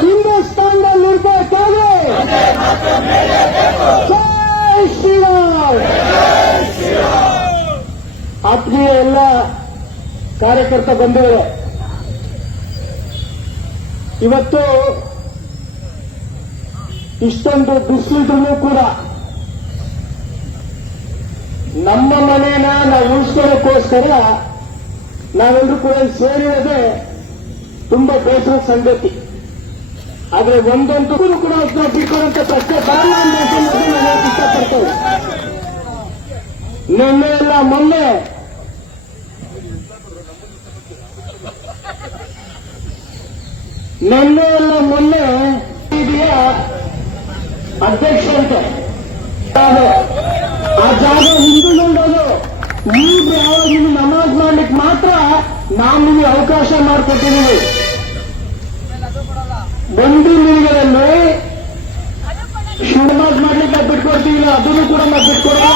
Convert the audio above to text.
ಹಿಂದೂಸ್ತಾನದಲ್ಲಿರ್ಬೇಕಾದ್ರೆ ಜೈ ಶ್ರೀರಾಮ್. ಆತ್ಮೀಯ ಎಲ್ಲ ಕಾರ್ಯಕರ್ತ ಬಂಧುಗಳೇ, ಇವತ್ತು ಇಷ್ಟೊಂದು ಬಿಸಿಲಿದ್ರೂ ಕೂಡ ನಮ್ಮ ಮನೇನ ನಾವು ಉಳಿಸ್ಕೊಳ್ಳೋಕ್ಕೋಸ್ಕರ ನಾವೆಲ್ಲರೂ ಕೂಡ ಸೇರಿರೋದೇ ತುಂಬಾ ಬೇಸರದ ಸಂಗತಿ. ಆದ್ರೆ ಒಂದೊಂದು ಕೂಡ ಅದನ್ನ ಬಿಟ್ಕೊಳ್ಳುವಂತ ಪ್ರಶ್ನೆ ಬಾರಿ ನಾನು ಇಷ್ಟಪಡ್ತೇವೆ. ನಿನ್ನೆ ಎಲ್ಲ ಮೊನ್ನೆ ಅಧ್ಯಕ್ಷ ಅಂತೆ ಆ ಜಾಗ ಹಿಂದುಗಂಡೋದು. ಈಗ ಯಾವಾಗ ನೀವು ನಮಾಜ್ ಮಾಡ್ಲಿಕ್ಕೆ ಮಾತ್ರ ನಾವು ನಿಮಗೆ ಅವಕಾಶ ಮಾಡಿಕೊಟ್ಟಿದ್ದೀವಿ. ಮುಂದಿನ ದಿನಗಳಲ್ಲಿ ನಮಾಜ್ ಮಾಡ್ಲಿಕ್ಕೆ ಬಿಟ್ಕೊಡ್ತೀವಿ, ಅದನ್ನು ಕೂಡ ನಾವು ಬಿಟ್ಕೊಡಲ್ಲ.